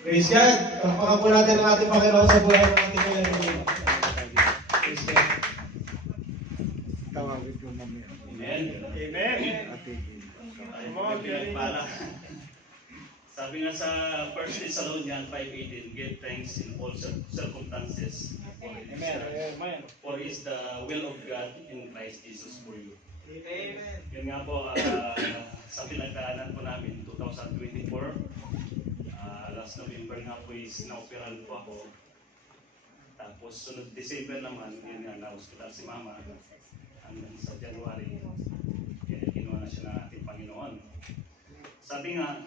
Praise God. Palakpakan po natin ang ating Panginoon sa buhay ng ating Panginoon. Praise God. Tawagin ko mamaya. Amen. Amen. Pinagpala. Sabi nga sa 1 Thessalonians 5:18, give thanks in all circumstances. For it is the will of God in Christ Jesus for you. Amen. Yun nga po, sa pinagdaanan po namin, 2024, last November nga po is na-operan po ako. Tapos sunod December naman, yun nga, na-hospital si Mama. Hanggang sa January, kinuha na siya ng ating Panginoon. Sabi nga,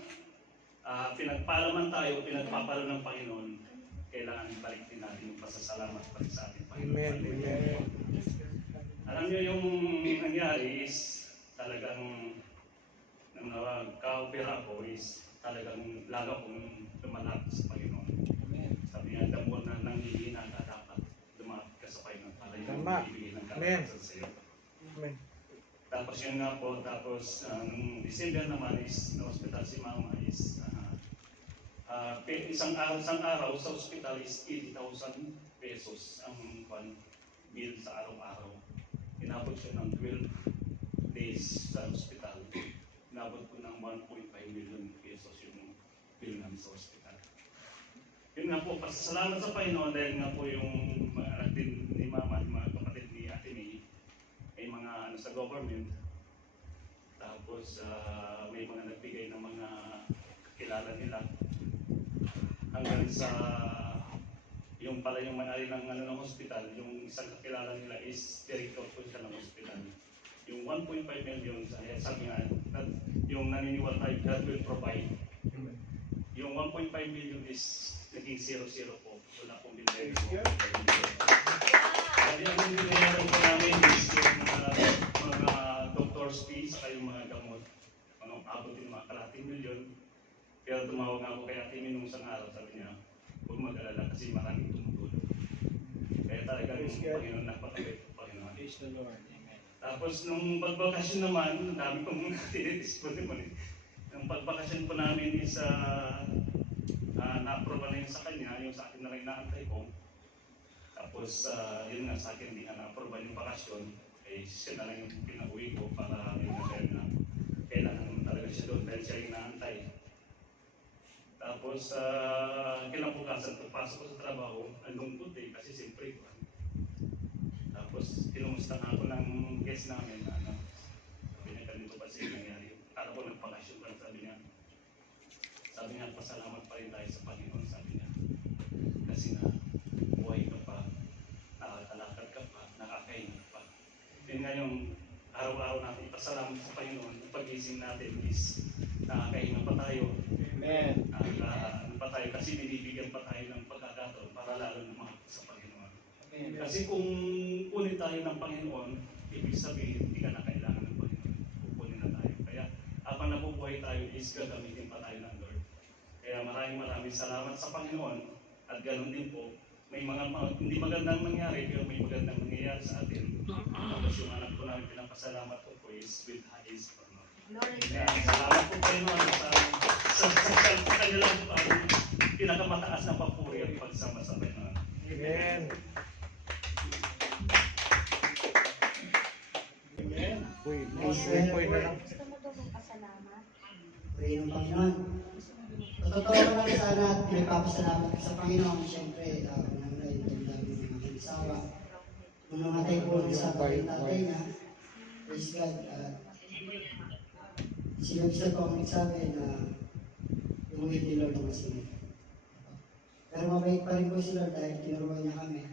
pinagpalaman tayo, pinagpapalo ng Panginoon, kailangan ibalik din natin yung pasasalamat para sa ating Panginoon. Amen. Alam niyo yung nangyari is talagang nang ka-opera ko is talagang lalo kong lumalapit sa Panginoon. Sabi nga, damo na nanghihina ka dapat lumapit ka sa Panginoon para yung ibigay ng kalakasan sa iyo. Amen. Tapos yun nga po, tapos nung December naman is na-hospital si Mama is isang araw sa hospital is 80,000 pesos ang bill sa araw-araw. Inabot siya ng 12 days sa hospital. Inabot ko ng 1.5 million pesos yung bill namin sa hospital. Yun nga po, pasasalamat sa Panginoon dahil nga po yung mga anak din ni Mama, mga kapatid ni Ate May, ay mga sa government. Tapos may mga nagbigay ng mga kilala nila. Hanggang sa yung pala yung may-ari ng ng hospital, yung isang kakilala nila is director po siya ng hospital. Yung 1.5 million, sabi nga, yung naniniwala tayo, God will provide. Yung 1.5 million is naging 0-0 po. Wala pong binigay po. Kasi ang binigay po namin is yung mga doctor's fees, saka yung mga gamot. Abot din mga kalating milyon. Pero tumawag nga ako kay Ate Min nung isang araw, sabi niya, huwag mag-alala kasi maraming tumutulong. Kaya talaga yung Panginoon napakabait ng Panginoon. Praise the Lord. Amen. Tapos nung pagbakasyon naman, dami kong tinitis-pon naman. Nung pagbakasyon po namin is na-approve na yun sa kanya, yung sa akin na lang inaantay ko. Tapos yun nga sa akin, hindi nga na-approve yung bakasyon. Eh siya na lang yung pinauwi ko para yun na kailangan talaga siya doon dahil siya yung inaantay. Tapos, kinabukasan, pagpasok ko sa trabaho, ang lungkot eh, kasi siyempre ko. Tapos, kinumusta nga ako ng guest namin, sabi niya, ganito ba siya nangyari? Kala ko nagpakasyon pa, sabi niya, pasalamat pa rin tayo sa Panginoon, sabi niya. Kasi na, buhay ka pa, nakakalakad ka pa, nakakaingat pa. Yun nga yung araw-araw natin ipasalamat sa Panginoon, yung pag-gising natin is nakakaingat pa tayo. Amen. Ano pa tayo kasi binibigyan pa tayo ng pagkakataon para lalo lumapit sa Panginoon. Amen. Kasi kung kunin tayo ng Panginoon, ibig sabihin hindi ka na kailangan ng Panginoon. Kukunin na tayo. Kaya habang nabubuhay tayo is gagamitin pa tayo ng Lord. Kaya maraming salamat sa Panginoon at ganoon din po, may mga hindi magandang nangyari pero may magandang nangyayari sa atin. Tapos yung anak ko namin pinapasalamat ko po is with highest honor. Kaya salamat po kayo sa kanilang pinakamataas na papuri at pagsama sa Panginoon. Amen. Amen. Uy, Amen. na lang. Gusto mo daw magpasalamat? Pray ng Panginoon. Sa totoo ko lang sana at pinagpapasalamat ko sa Panginoon. Siyempre, unang-una yung dami ng mga asawa. Nung namatay po sa tatay niya, praise God, sinubisa ko ang nagsabi na yung will ni Lord ang masunod. Pero mabait pa rin po si Lord dahil tinuruan niya kami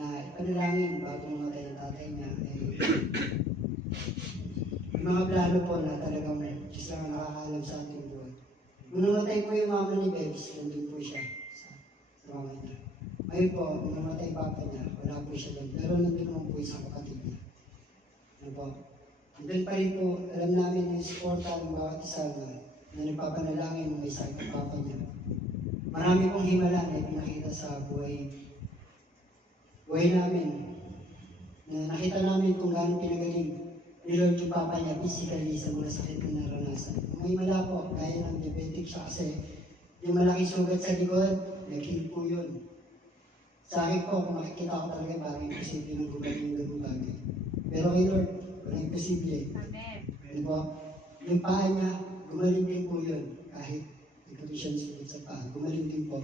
na ipanalangin bago mamatay ang tatay niya. May mga plano po na talagang Diyos lang ang nakakaalam sa ating buhay. Nung namatay po yung mama ni Bebs, nandun po siya sa mama niya. Ngayon po, nung namatay papa niya, wala po siya doon. Pero nandun naman po isang kapatid niya. Ano po? Nandun pa rin po, alam namin yung suporta ng bawat isa na nagpapanalangin ng isa ng papa niya. Marami pong himala na ipinakita sa buhay namin. Na nakita namin kung gaano pinagaling ni Lord yung papa niya physically sa mga sakit na naranasan. May himala po, gaya ng diabetic siya kasi yung malaking sugat sa likod, nag-heal po yun. Sa akin po, kung makikita ko talaga, parang imposible nang gumaling yung ganung bagay. Pero kay Lord, walang imposible. Amen. Ano po? Yung paa niya, gumaling din po yun. Kahit ikaw siya sugat sa paa, gumaling din po.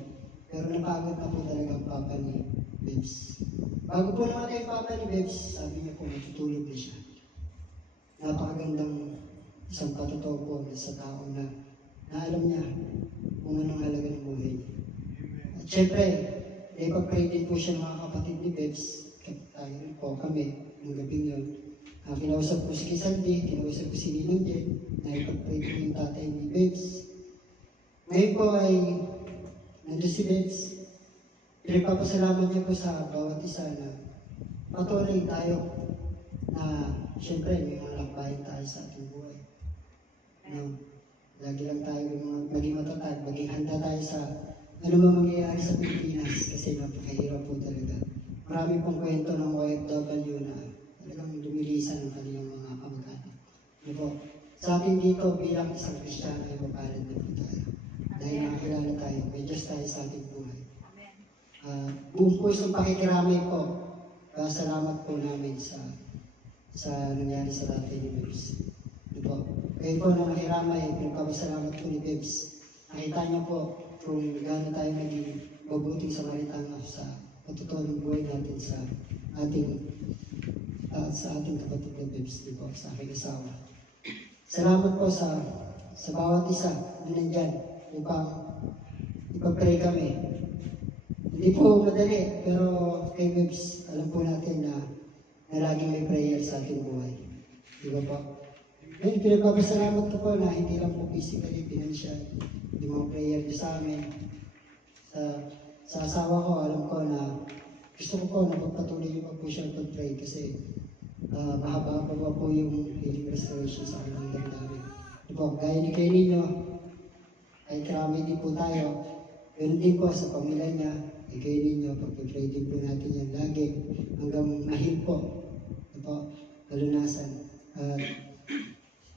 Pero napagod na po talaga ang papa ni Bebs. Bago po namatay yung papa ni Bebs, sabi niya po, matutulog na siya. Napakagandang isang patotoo po sa tao na alam niya kung anong halaga ng buhay niya. At syempre, ipag-pray din po siya mga kapatid ni Bebs. Tayo rin po kami, yung gabing yun. Kinausap ko si Kisaldi, kinausap ko si Ninong Jen, na ipag-pray ko yung tatay ni Bebs. Ngayon po ay nandun si Bebs. Pinagpapasalamat niya po sa bawat isa na patuloy tayo na syempre may mga lakbayan tayo sa ating buhay. No? Lagi lang tayo maging matatag, maging handa tayo sa ano man mangyayari sa Pilipinas kasi napakahirap po talaga. Marami pong kwento ng OFW na talagang lumilisan ng kanilang mga kamag-anak. Ano po? Sa atin dito bilang isang Kristiyano ay mapalad na po tayo. Dahil nakakilala tayo, may Diyos tayo sa ating buhay. Buong po isang pakikiramay po. Salamat po namin sa nangyari sa tatay ni Bebs. Ito. Kayo po na nakiramay, pinagpapasalamat po ni Bebs. Nakita niyo po kung gaano tayo naging mabuting Samaritano sa patutunan ng buhay natin sa ating kapatid na Bebs, di po, sa aking asawa. Salamat po sa bawat isa na nandyan upang ipag-pray kami. Hindi po madali, pero kay Bebs, alam po natin na laging may prayer sa ating buhay. Di ba po? Ngayon, pinagpapasalamat ko po na hindi lang po physically, financial, yung mga prayer niyo sa amin. Sa asawa ko, alam ko na gusto ko po na pagpatuloy niyo pa po siya pag-pray kasi mahaba pa po yung healing restoration sa kanyang damdamin. Di po, gaya ni kayo ninyo, ay karami din po tayo. Ganun din po sa pamilya niya, ay kayo ninyo, pag-pray din po natin yan lagi hanggang mahil po. Di po, kalunasan.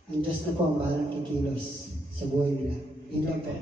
Ang Diyos na po ang bahalang kikilos sa buhay nila. Yun lang po.